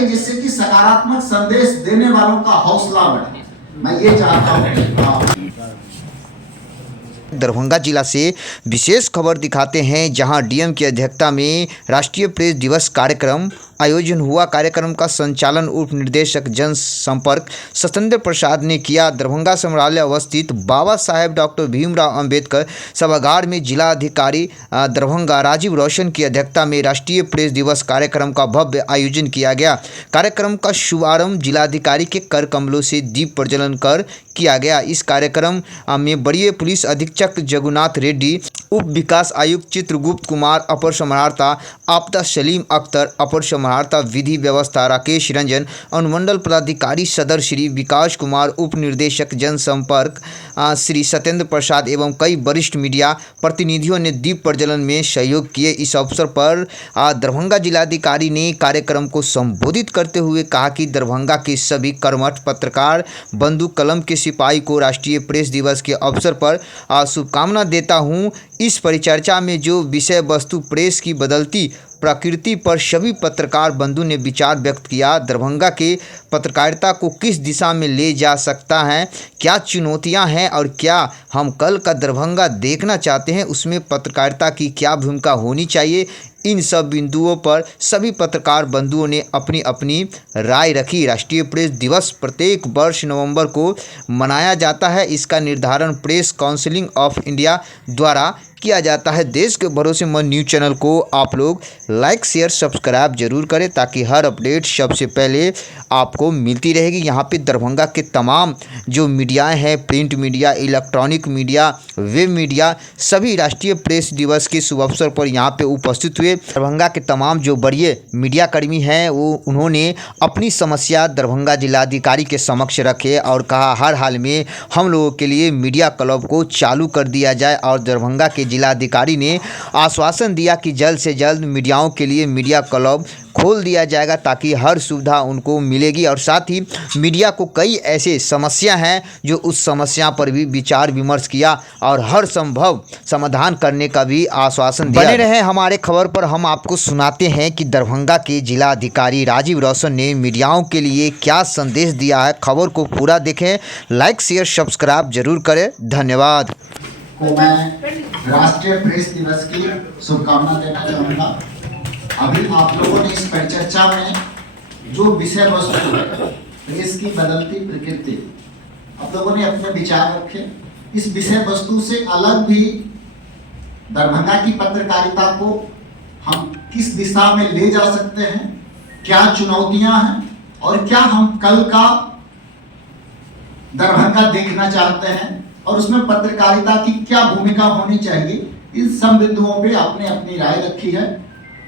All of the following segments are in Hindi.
जिससे कि सकारात्मक संदेश देने वालों का हौसला बढ़े। मैं ये चाहता हूँ। दरभंगा जिला से विशेष खबर दिखाते हैं, जहां डीएम की अध्यक्षता में राष्ट्रीय प्रेस दिवस कार्यक्रम आयोजन हुआ। कार्यक्रम का संचालन उप निदेशक जनसंपर्क सत्येंद्र प्रसाद ने किया। दरभंगा संग्रहालय अवस्थित बाबा साहेब डॉक्टर भीमराव अंबेडकर सभागार में जिला अधिकारी दरभंगा राजीव रोशन की अध्यक्षता में राष्ट्रीय प्रेस दिवस कार्यक्रम का भव्य आयोजन किया गया। कार्यक्रम का शुभारंभ जिलाधिकारी के कर कमलों से दीप प्रज्वलन कर किया गया। इस कार्यक्रम में वरीय पुलिस अधीक्षक जगुनाथ रेड्डी, उप विकास आयुक्त चित्रगुप्त कुमार, अपर समाहर्ता आपदा सलीम अख्तर, अपर समाहर्ता विधि व्यवस्था राकेश रंजन, अनुमंडल पदाधिकारी सदर श्री विकास कुमार, उप निर्देशक जनसंपर्क श्री सत्येंद्र प्रसाद एवं कई वरिष्ठ मीडिया प्रतिनिधियों ने दीप प्रज्वलन में सहयोग किए। इस अवसर पर दरभंगा जिलाधिकारी ने कार्यक्रम को संबोधित करते हुए कहा कि दरभंगा के सभी कर्मठ पत्रकार बंधु कलम के सिपाही को राष्ट्रीय प्रेस दिवस के अवसर पर शुभकामना देता हूं। इस परिचर्चा में जो विषय वस्तु प्रेस की बदलती प्रकृति पर सभी पत्रकार बंधु ने विचार व्यक्त किया। दरभंगा के पत्रकारिता को किस दिशा में ले जा सकता है, क्या चुनौतियां हैं और क्या हम कल का दरभंगा देखना चाहते हैं, उसमें पत्रकारिता की क्या भूमिका होनी चाहिए। इन सब बिंदुओं पर सभी पत्रकार बंधुओं ने अपनी अपनी राय रखी। राष्ट्रीय प्रेस दिवस प्रत्येक वर्ष नवंबर को मनाया जाता है। इसका निर्धारण प्रेस काउंसिल ऑफ इंडिया द्वारा किया जाता है। देश के भरोसेमंद न्यूज़ चैनल को आप लोग लाइक शेयर सब्सक्राइब जरूर करें, ताकि हर अपडेट सबसे पहले आपको मिलती रहेगी। यहाँ पे दरभंगा के तमाम जो मीडियाएं हैं, print media, electronic media, web media, सभी राष्ट्रीय प्रेस दिवस के शुभ अवसर पर यहाँ पे उपस्थित हुए। दरभंगा के तमाम जो वरीय मीडिया कर्मी हैं उन्होंने अपनी समस्या दरभंगा जिलाधिकारी के समक्ष रखे और कहा हर हाल में हम लोगों के लिए मीडिया क्लब को चालू कर दिया जाए। और दरभंगा के जिलाधिकारी ने आश्वासन दिया कि जल्द से जल्द मीडियाओं के लिए मीडिया क्लब खोल दिया जाएगा, ताकि हर सुविधा उनको मिलेगी। और साथ ही मीडिया को कई ऐसे समस्या हैं जो उस समस्या पर भी विचार विमर्श किया और हर संभव समाधान करने का भी आश्वासन दिया। बने रहे हमारे खबर पर, हम आपको सुनाते हैं कि दरभंगा के जिला अधिकारी राजीव रोशन ने मीडियाओं के लिए क्या संदेश दिया है। खबर को पूरा देखें, लाइक शेयर सब्सक्राइब जरूर करें। धन्यवाद। को मैं राष्ट्रीय प्रेस दिवस की शुभकामना देना चाहूँगा। अभी आप लोगों ने इस परिचर्चा में जो विषय वस्तु है, प्रेस की बदलती प्रकृति, आप लोगों ने अपने विचार रखे। इस विषय वस्तु से अलग भी दरभंगा की पत्रकारिता को हम किस दिशा में ले जा सकते हैं, क्या चुनौतियां हैं और क्या हम कल का दरभंगा देखना चाहते हैं और उसमें पत्रकारिता की क्या भूमिका होनी चाहिए, इन सब बिंदुओं पे आपने अपनी राय रखी है।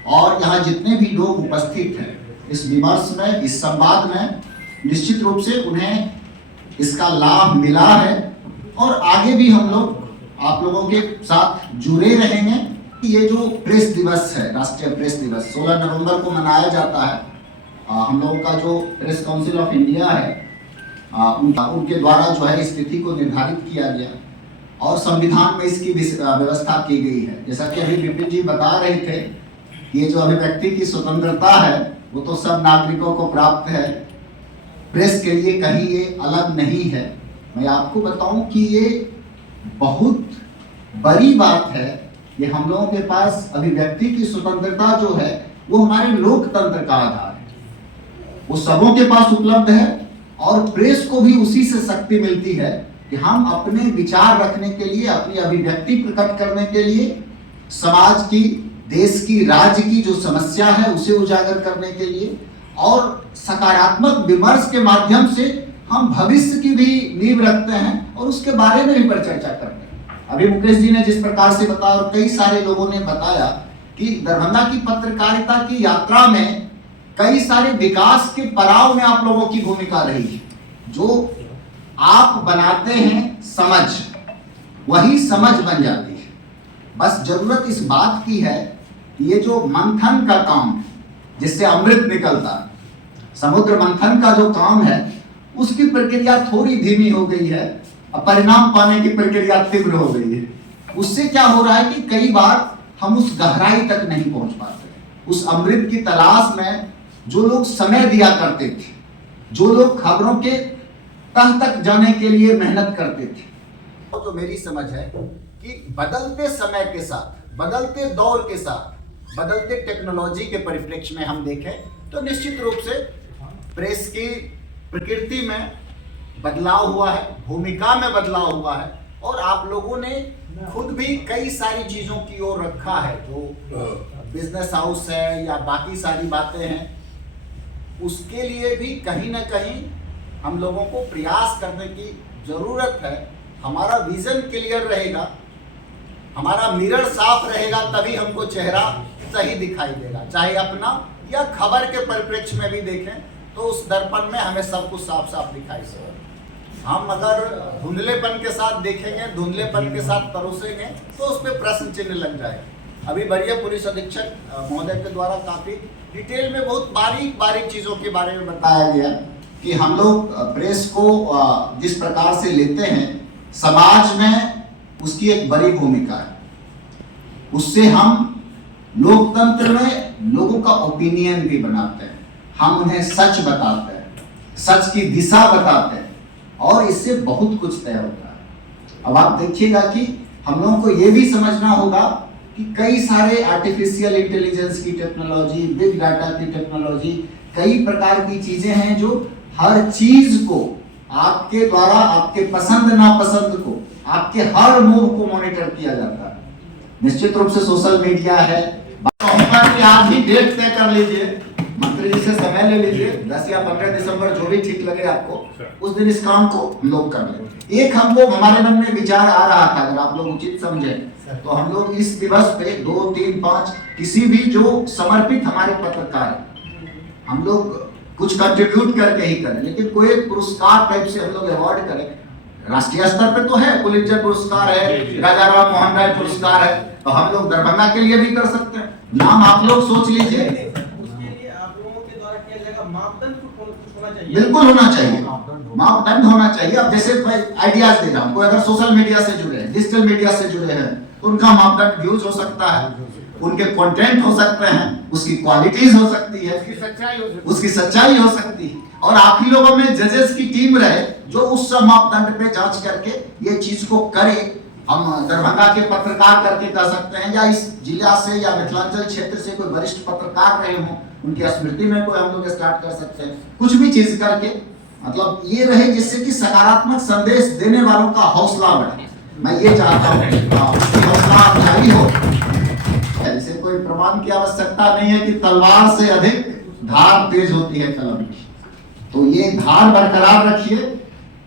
और यहाँ जितने भी लोग उपस्थित हैं इस विमर्श में, इस संवाद में, निश्चित रूप से उन्हें इसका लाभ मिला है और आगे भी हम लोग आप लोगों के साथ जुड़े रहेंगे। ये जो प्रेस दिवस है, राष्ट्रीय प्रेस दिवस 16 नवंबर को मनाया जाता है। हम लोगों का जो प्रेस काउंसिल ऑफ इंडिया है उनके द्वारा जो है इस तिथि को निर्धारित किया गया और संविधान में इसकी व्यवस्था की गई है। जैसा कि अभी विपिन जी बता रहे थे, ये जो अभिव्यक्ति की स्वतंत्रता है वो तो सब नागरिकों को प्राप्त है, प्रेस के लिए कहीं ये अलग नहीं है। मैं आपको बताऊं कि ये बहुत बड़ी बात है। ये हम लोगों के पास अभिव्यक्ति की स्वतंत्रता जो है वो हमारे लोकतंत्र का आधार है, वो सबों के पास उपलब्ध है और प्रेस को भी उसी से शक्ति मिलती है कि हम अपने विचार रखने के लिए, अपनी अभिव्यक्ति प्रकट करने के लिए, समाज की, देश की, राज्य की जो समस्या है उसे उजागर करने के लिए और सकारात्मक विमर्श के माध्यम से हम भविष्य की भी नींव रखते हैं और उसके बारे में भी परिचर्चा करते हैं। अभी मुकेश जी ने जिस प्रकार से बताया और कई सारे लोगों ने बताया कि दरभंगा की पत्रकारिता की यात्रा में कई सारे विकास के पड़ाव में आप लोगों की भूमिका रही है। जो आप बनाते हैं समझ, वही समझ बन जाती है। बस जरूरत इस बात की है कि ये जो मंथन का काम है जिससे अमृत निकलता है, समुद्र मंथन का जो काम है उसकी प्रक्रिया थोड़ी धीमी हो गई है, परिणाम पाने की प्रक्रिया तीव्र हो गई है। उससे क्या हो रहा है कि कई बार हम उस गहराई तक नहीं पहुंच पाते, उस अमृत की तलाश में जो लोग समय दिया करते थे, जो लोग खबरों के तह तक जाने के लिए मेहनत करते थे। तो मेरी समझ है कि बदलते समय के साथ, बदलते दौर के साथ, बदलते टेक्नोलॉजी के परिप्रेक्ष्य में हम देखें तो निश्चित रूप से प्रेस की प्रकृति में बदलाव हुआ है, भूमिका में बदलाव हुआ है, और आप लोगों ने खुद भी कई सारी चीजों की ओर रखा है। जो बिजनेस हाउस है या बाकी सारी बातें हैं, उसके लिए भी कहीं ना कहीं हम लोगों को प्रयास करने की जरूरत है। हमारा विजन क्लियर रहेगा, हमारा मिरर साफ रहेगा, तभी हमको चेहरा सही दिखाई देगा। चाहे अपना या खबर के परिप्रेक्ष्य में भी देखें तो उस दर्पण में हमें सब कुछ साफ साफ दिखाई देगा। हम अगर धुंधलेपन के साथ देखेंगे, धुंधलेपन के साथ परोसेंगे तो उस पर प्रश्न चिन्ह लग जाएगा। अभी वरीय पुलिस अधीक्षक महोदय के द्वारा काफी डिटेल में बहुत बारीक बारीक चीजों के बारे में बताया गया कि हम लोग प्रेस को जिस प्रकार से लेते हैं, समाज में उसकी एक बड़ी भूमिका है। उससे हम लोकतंत्र में लोगों का ओपिनियन भी बनाते हैं, हम उन्हें सच बताते हैं, सच की दिशा बताते हैं, और इससे बहुत कुछ तय होता है। अब आप देखिएगा कि हम लोगों को यह भी समझना होगा कि कई सारे आर्टिफिशियल इंटेलिजेंस की टेक्नोलॉजी, बिग डाटा की टेक्नोलॉजी, कई प्रकार की चीजें हैं जो हर चीज को आपके द्वारा, आपके पसंद नापसंद को, आपके हर मूव को मॉनिटर किया जाता है। निश्चित रूप से सोशल मीडिया है। कि आज ही डेट तय कर लीजिए, मंत्री जी से समय ले लीजिए, 10 या 15 दिसंबर जो भी ठीक लगे आपको, उस दिन इस काम को हम लोग कर लें। एक हमको हमारे मन में विचार आ रहा था, अगर आप लोग उचित समझें तो हम लोग इस दिवस पे 2, 3, 5 किसी भी जो समर्पित हमारे पत्रकार हैं, हम लोग कुछ कंट्रीब्यूट करके ही करें, लेकिन कोई एक पुरस्कार टाइप से हम लोग अवार्ड करें। राष्ट्रीय स्तर पे तो है, पुलित्जर पुरस्कार है, राजा राम मोहन राय पुरस्कार है, तो हम लोग दरभंगा के लिए भी कर सकते हैं। नाम आप लोग सोच लीजिए। उसके लिए आप लोगों के द्वारा किया जाएगा मापदंड कुछ होना चाहिए। बिल्कुल होना चाहिए, मापदंड होना चाहिए। अब जैसे मैं आइडियाज दे रहा हूँ, कोई अगर सोशल मीडिया से जुड़े हैं, डिजिटल मीडिया से जुड़े हैं, तो उनका मापदंड व्यूज हो सकता है, उनके कंटेंट हो सकते हैं, उसकी क्वालिटीज हो सकती है, उसकी सच्चाई हो सकती है, और आप ही लोगों में जजेस की टीम रहे जो उस सब मापदंड पे जांच करके ये चीज को करे। हम दरभंगा के पत्रकार करके कर सकते हैं, या इस जिला से या मिथिलांचल क्षेत्र से कोई वरिष्ठ पत्रकार रहे हों, उनकी स्मृति में कोई हम लोग स्टार्ट कर सकते हैं। कुछ भी चीज करके मतलब ये रहे जिससे कि सकारात्मक संदेश देने वालों का हौसला बढ़े। मैं ये चाहता हूँ कि हौसला अफजाई हो। ऐसे कोई प्रमाण की आवश्यकता नहीं है कि तलवार से अधिक धार तेज होती है कलम की। तो ये धार बरकरार रखिए,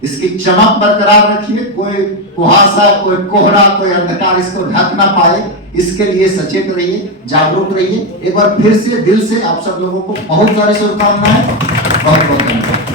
इसकी चमक बरकरार रखिए, कोई कुहासा, कोई कोहरा, कोई अंधकार इसको ढक ना पाए, इसके लिए सचेत रहिए, जागरूक रहिए। एक बार फिर से दिल से आप सब लोगों को बहुत सारी शुभकामनाएं, बहुत बहुत धन्यवाद।